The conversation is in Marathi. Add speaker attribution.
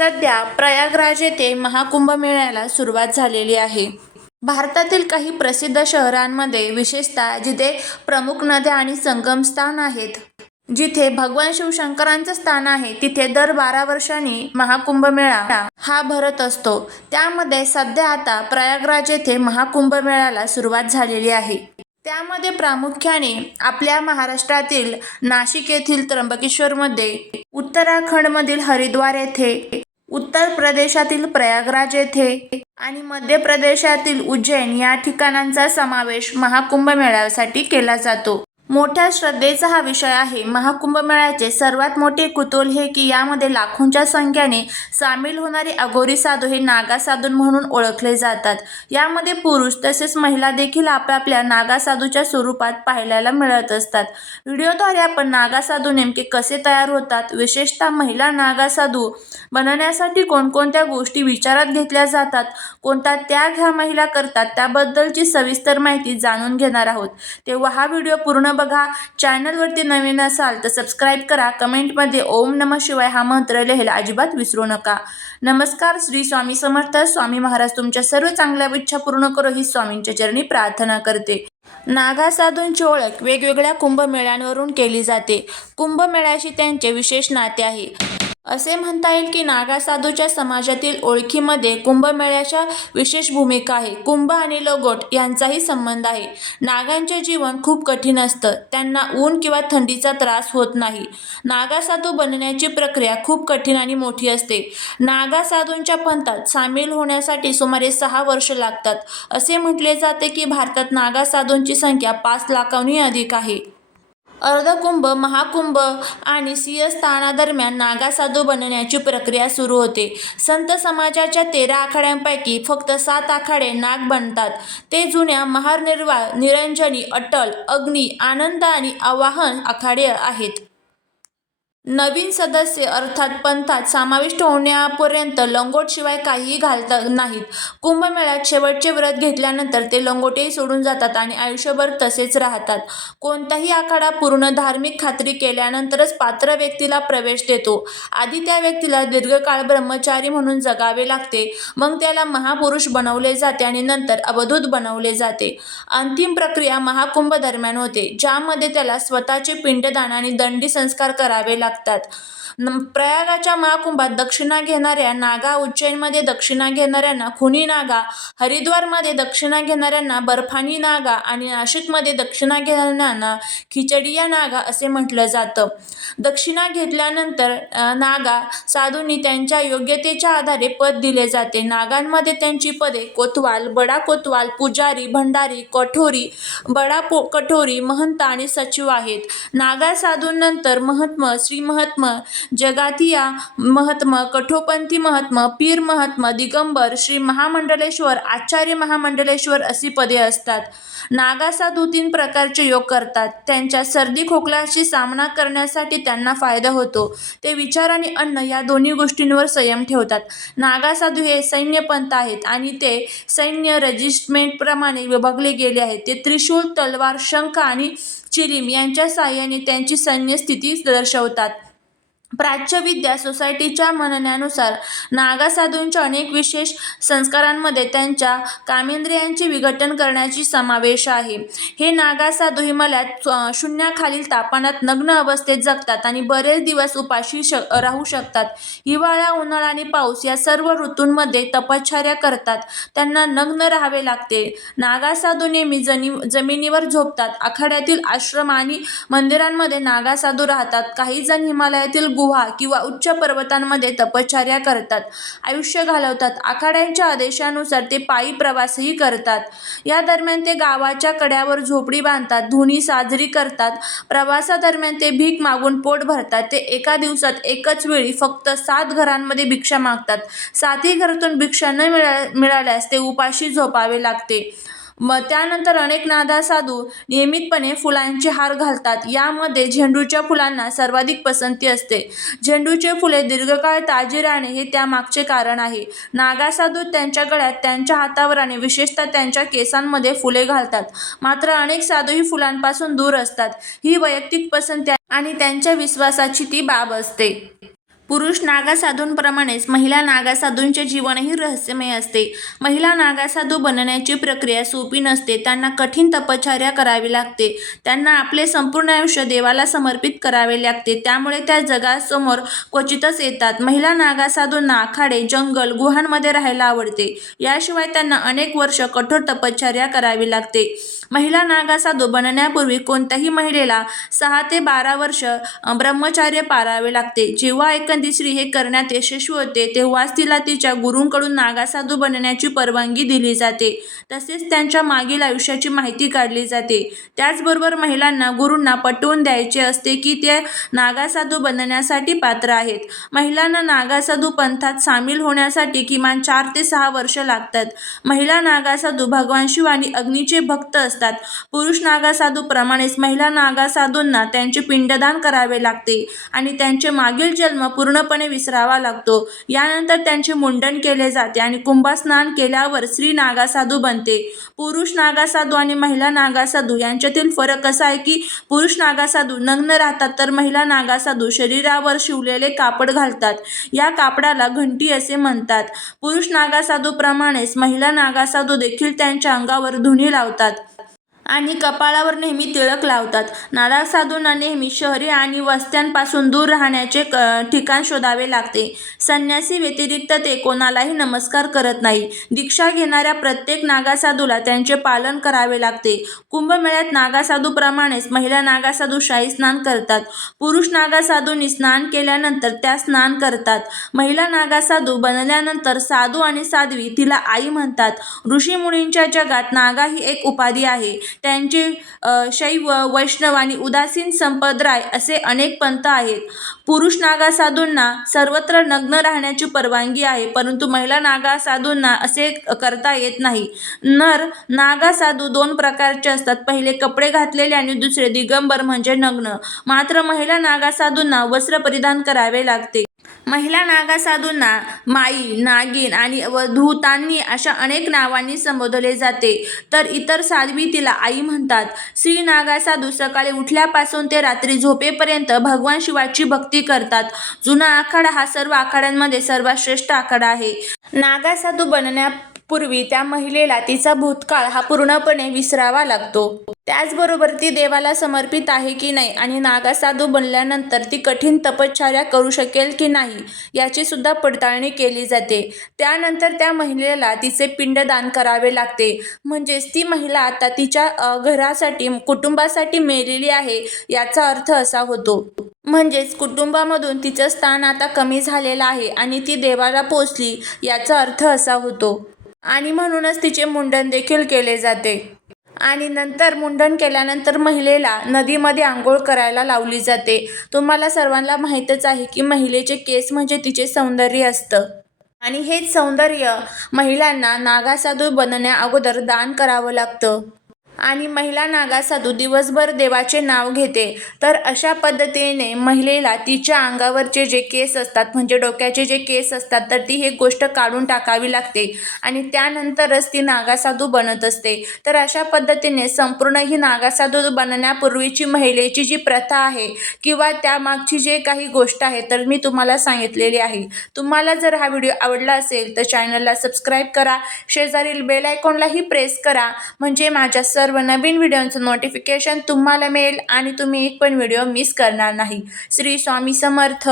Speaker 1: सध्या प्रयागराज येथे महाकुंभ मेळ्याला सुरुवात झालेली आहे. भारतातील काही प्रसिद्ध शहरांमध्ये विशेषतः जिथे प्रमुख नद्या आणि संगम स्थान आहेत जिथे भगवान शिवशंकरांचं स्थान आहे तिथे दर बारा वर्षांनी महाकुंभ मेळा हा भरत असतो. त्यामध्ये सध्या आता प्रयागराज येथे महाकुंभ मेळ्याला सुरुवात झालेली आहे. त्यामध्ये प्रामुख्याने आपल्या महाराष्ट्रातील नाशिक येथील त्र्यंबकेश्वरमध्ये उत्तराखंडमधील हरिद्वार येथे उत्तर प्रदेशातील प्रयागराज येथे आणि मध्य प्रदेशातील उज्जैन या ठिकाणांचा समावेश महाकुंभ मेळ्यासाठी केला जातो. मोठ्या श्रद्धेचा हा विषय आहे. महाकुंभ मेळ्याचे सर्वात मोठे कुतूहल हे की यामध्ये लाखोंच्या संख्येने सामील होणारे अघोरी साधू हे नागा साधू म्हणून ओळखले जातात. यामध्ये पुरुष तसेच महिला देखील आपापल्या नागा साधूच्या स्वरूपात पाहायला मिळत असतात. व्हिडिओद्वारे आपण नागा साधू नेमके कसे तयार होतात? विशेषतः महिला नागा साधू बनण्यासाठी कोणकोणत्या गोष्टी विचारात घेतल्या जातात? कोणता त्याग ह्या महिला करतात? त्याबद्दलची सविस्तर माहिती जाणून घेणार आहोत. तेव्हा हा व्हिडिओ पूर्ण बघा. चॅनलवरती नवीन असाल तर सबस्क्राईब करा. कमेंटमध्ये ओम नम शिवाय हा मंत्र लिहायला अजिबात विसरू नका. नमस्कार श्री स्वामी समर्थ. स्वामी महाराज तुमच्या सर्व चांगल्या इच्छा पूर्ण करो ही स्वामींच्या चरणी प्रार्थना करते. नागा साधूंची ओळख वेगवेगळ्या कुंभमेळ्यांवरून केली जाते. कुंभमेळ्याशी त्यांचे विशेष नाते आहे. असे म्हणता येईल की नागा साधूच्या समाजातील ओळखीमध्ये कुंभमेळ्याच्या विशेष भूमिका आहे. कुंभ आणि लगोट यांचाही संबंध आहे. नागांचे जीवन खूप कठीण असतं. त्यांना ऊन किंवा थंडीचा त्रास होत नाही. नागा साधू बनण्याची प्रक्रिया खूप कठीण आणि मोठी असते. नागा साधूंच्या पंथात सामील होण्यासाठी सुमारे सहा वर्ष लागतात. असे म्हटले जाते की भारतात नागा साधूंची संख्या पाच लाखांहूनही अधिक आहे. अर्धकुंभ महाकुंभ आणि सिंहस्थानादरम्यान नागासाधू बनण्याची प्रक्रिया सुरू होते. संत समाजाच्या तेरा आखाड्यांपैकी फक्त सात आखाडे नाग बनतात. ते जुन्या महानिर्वाळ निरंजनी अटल अग्नी आनंद आणि आवाहन आखाडे आहेत. नवीन सदस्य अर्थात पंथात समाविष्ट होण्यापर्यंत लंगोटशिवाय काहीही घालत नाहीत. कुंभमेळ्यात शेवटचे व्रत घेतल्यानंतर ते लंगोटेही सोडून जातात आणि आयुष्यभर तसेच राहतात. कोणताही आखाडा पूर्ण धार्मिक खात्री केल्यानंतरच पात्र व्यक्तीला प्रवेश देतो. आधी त्या व्यक्तीला दीर्घकाळ ब्रह्मचारी म्हणून जगावे लागते. मग त्याला महापुरुष बनवले जाते आणि नंतर अवधूत बनवले जाते. अंतिम प्रक्रिया महाकुंभ दरम्यान होते ज्यामध्ये त्याला स्वतःचे पिंडदान आणि दंडी संस्कार करावे लागतात. न- प्रयागाच्या महाकुंभात दक्षिणा घेणाऱ्या नागा उज्जैनमध्ये दक्षिणा घेणाऱ्यांना खुनी नागा हरिद्वारमध्ये दक्षिणा घेणाऱ्यांना बर्फानी नागा आणि नाशिकमध्ये दक्षिणा घेणाऱ्यांना खिचडिया नागा असे म्हटलं जातं. दक्षिणा घेतल्यानंतर नागा साधूंनी त्यांच्या योग्यतेच्या आधारे पद दिले जाते. नागांमध्ये त्यांची पदे कोतवाल बडा कोतवाल पुजारी भंडारी कठोरी बडा पो कठोरी महंत आणि सचिव आहेत. नागा साधूंनंतर महात्मा श्री महात्मा जगातिया महात्म कठोपंथी महात्म पीर महात्म दिगंबर श्री महामंडलेश्वर आचार्य महामंडलेश्वर अशी पदे असतात. नागा साधू तीन प्रकारचे योग करतात. त्यांच्या सर्दी खोकल्याशी सामना करण्यासाठी त्यांना फायदा होतो. ते विचार आणि अन्न या दोन्ही गोष्टींवर संयम ठेवतात. नागा साधू हे सैन्य पंथ आहेत आणि ते सैन्य रजिस्टमेंटप्रमाणे विभागले गेले आहेत. ते त्रिशूल तलवार शंख आणि चिलीम यांच्या साहाय्याने त्यांची सैन्य स्थिती दर्शवतात. प्राच्यविद्या सोसायटीच्या म्हणण्यानुसार नागा साधूंच्या अनेक विशेष संस्कारांमध्ये त्यांच्या कामेंद्रियांचे विघटन करण्याची समावेश आहे. हे नागा साधू हिमालयात शून्याखालील तापमानात नग्न अवस्थेत जगतात आणि बरेच दिवस उपाशी श राहू शकतात. हिवाळा उन्हाळा आणि पाऊस या सर्व ऋतूंमध्ये तपश्चर्या करतात. त्यांना नग्न राहावे लागते. नागा साधू नेहमी जनी जमिनीवर झोपतात. आखाड्यातील आश्रम आणि मंदिरांमध्ये नागा साधू राहतात. काही जण हिमालयातील गुहा किंवा उच्च पर्वतांमध्ये तपश्चर्या करतात आयुष्य घालवतात. आखाड्यांच्या आदेशानुसार ते पायी प्रवासही करतात. या दरम्यान ते गावाच्या कड्यावर झोपडी बांधतात धुनी साजरी करतात. प्रवासादरम्यान ते भीक मागून पोट भरतात. ते एका दिवसात एकच वेळी फक्त सात घरांमध्ये भिक्षा मागतात. सातही घरातून भिक्षा न मिळा मिळाल्यास ते उपाशी झोपावे लागते. मग त्यानंतर अनेक नादा साधू नियमितपणे फुलांचे हार घालतात. यामध्ये झेंडूच्या फुलांना सर्वाधिक पसंती असते. झेंडूचे फुले दीर्घकाळ ताजी राहणे हे त्यामागचे कारण आहे. नागा साधू त्यांच्या गळ्यात त्यांच्या हातावर आणि विशेषतः त्यांच्या केसांमध्ये फुले घालतात. मात्र अनेक साधू ही फुलांपासून दूर असतात. ही वैयक्तिक पसंती आणि त्यांच्या विश्वासाची ती बाब असते. पुरुष नागासाधूंप्रमाणेच महिला नागासाधूंचे जीवनही रहस्यमय असते. महिला नागासाधू बनण्याची प्रक्रिया सोपी नसते. त्यांना कठीण तपश्चर्या करावी लागते. त्यांना आपले संपूर्ण आयुष्य देवाला समर्पित करावे लागते. त्यामुळे त्या जगासमोर क्वचितच येतात. महिला नागासाधूंना आखाडे जंगल गुहांमध्ये राहायला आवडते. याशिवाय त्यांना अनेक वर्ष कठोर तपश्चर्या करावी लागते. महिला नागासाधू बनण्यापूर्वी कोणत्याही महिलेला सहा ते बारा वर्ष ब्रह्मचार्य ब्रह्मचर्य पाळावे लागते. जेव्हा एखादी स्त्री हे करण्यात यशस्वी होते तेव्हाच तिला तिच्या गुरूंकडून नागासाधू बनण्याची परवानगी दिली जाते. तसेच त्यांच्या मागील आयुष्याची माहिती काढली जाते. त्याचबरोबर महिलांना गुरूंना पटवून द्यायचे असते की ते नागासाधू बनण्यासाठी पात्र आहेत. महिलांना नागासाधू पंथात सामील होण्यासाठी किमान चार ते सहा वर्ष लागतात. महिला नागासाधू भगवान शिव आणि अग्नीचे भक्त असतात. पुरुष नागासाधूप्रमाणेच महिला नागासाधूंना त्यांचे पिंडदान करावे लागते आणि त्यांचे मागील जन्म पूर्णपणे विसरावा लागतो. यानंतर त्यांचे मुंडन केले जाते आणि कुंभस्नान केल्यावर स्त्री नागासाधू बनते. पुरुष नागासाधू आणि महिला नागासाधू यांच्यातील फरक असा आहे की पुरुष नागासाधू नग्न राहतात तर महिला नागासाधू शरीरावर शिवलेले कापड घालतात. या कापडाला घंटी असे म्हणतात. पुरुष नागासाधूप्रमाणेच महिला नागासाधू देखील त्यांच्या अंगावर धुणी लावतात. आणि कपाळावर नेहमी तिळक लावतात. नागासाधूंना नेहमी शहरे आणि वस्त्यांपासून दूर राहण्याचे क- ठिकाण शोधावे लागते. संन्यासी व्यतिरिक्त ते कोणालाही नमस्कार करत नाही. दीक्षा घेणाऱ्या प्रत्येक नागासाधूला त्यांचे पालन करावे लागते. कुंभमेळ्यात नागासाधूप्रमाणेच महिला नागासाधू शाही स्नान करतात. पुरुष नागासाधूंनी स्नान केल्यानंतर त्या स्नान करतात. महिला नागासाधू बनल्यानंतर साधू आणि साध्वी तिला आई म्हणतात. ऋषीमुनींच्या जगात नागा ही एक उपाधी आहे. त्यांचे शैव वैष्णव आणि उदासीन संप्रदाय असे अनेक पंथ आहेत. पुरुष नागा साधूंना सर्वत्र नग्न राहण्याची परवानगी आहे परंतु महिला नागा साधूंना असे करता येत नाही. नर नागा साधू दोन प्रकारचे असतात. पहिले कपडे घातलेले आणि दुसरे दिगंबर म्हणजे नग्न. मात्र महिला नागा साधूंना वस्त्र परिधान करावे लागते. महिला नागासाधूंना माई नागिन आणि अवधूतांनी अशा अनेक नावांनी संबोधले जाते. तर इतर साध्वी तिला आई म्हणतात. श्री नागासाधू सकाळी उठल्यापासून ते रात्री झोपेपर्यंत भगवान शिवाची भक्ती करतात. जुना आखाडा हा सर्व आखाड्यांमध्ये सर्वात श्रेष्ठ आखाडा आहे. नागासाधू पूर्वी त्या महिलेला तिचा भूतकाळ हा पूर्णपणे विसरावा लागतो. त्याचबरोबर ती देवाला समर्पित आहे की नाही आणि नागासाधू बनल्यानंतर ती कठीण तपश्चर्या करू शकेल की नाही याची सुद्धा पडताळणी केली जाते. त्यानंतर त्या महिलेला तिचे पिंडदान करावे लागते. म्हणजेच ती महिला आता तिच्या घरासाठी कुटुंबासाठी मेलेली आहे याचा अर्थ असा होतो. म्हणजेच कुटुंबामधून तिचं स्थान आता कमी झालेलं आहे आणि ती देवाला पोचली याचा अर्थ असा होतो. आणि म्हणूनच तिचे मुंडन देखील केले जाते. आणि नंतर मुंडन केल्यानंतर महिलेला नदीमध्ये आंघोळ करायला लावली जाते. तुम्हाला सर्वांना माहीतच आहे की महिलेचे केस म्हणजे तिचे सौंदर्य असतं. आणि हेच सौंदर्य महिलांना नागासाधू बनण्या अगोदर दान करावं लागतं. आणि महिला नागासाधू दिवसभर देवाचे नाव घेते. तर अशा पद्धतीने महिलेला तिच्या अंगावरचे जे केस असतात म्हणजे डोक्याचे जे केस असतात तर ती हे गोष्ट काढून टाकावी लागते. आणि त्यानंतरच ती नागासाधू बनत असते. तर अशा पद्धतीने संपूर्ण ही नागासाधू बनण्यापूर्वीची महिलेची जी प्रथा आहे किंवा त्यामागची जे काही गोष्ट आहे तर मी तुम्हाला सांगितलेली आहे. तुम्हाला जर हा व्हिडिओ आवडला असेल तर चॅनलला सबस्क्राईब करा. शेजारील बेल आयकॉनलाही प्रेस करा. म्हणजे माझ्या सर्व नवीन व्हिडिओचं नोटिफिकेशन तुम्हाला मिळेल आणि तुम्ही एक पण व्हिडिओ मिस करणार नाही. श्री स्वामी समर्थ.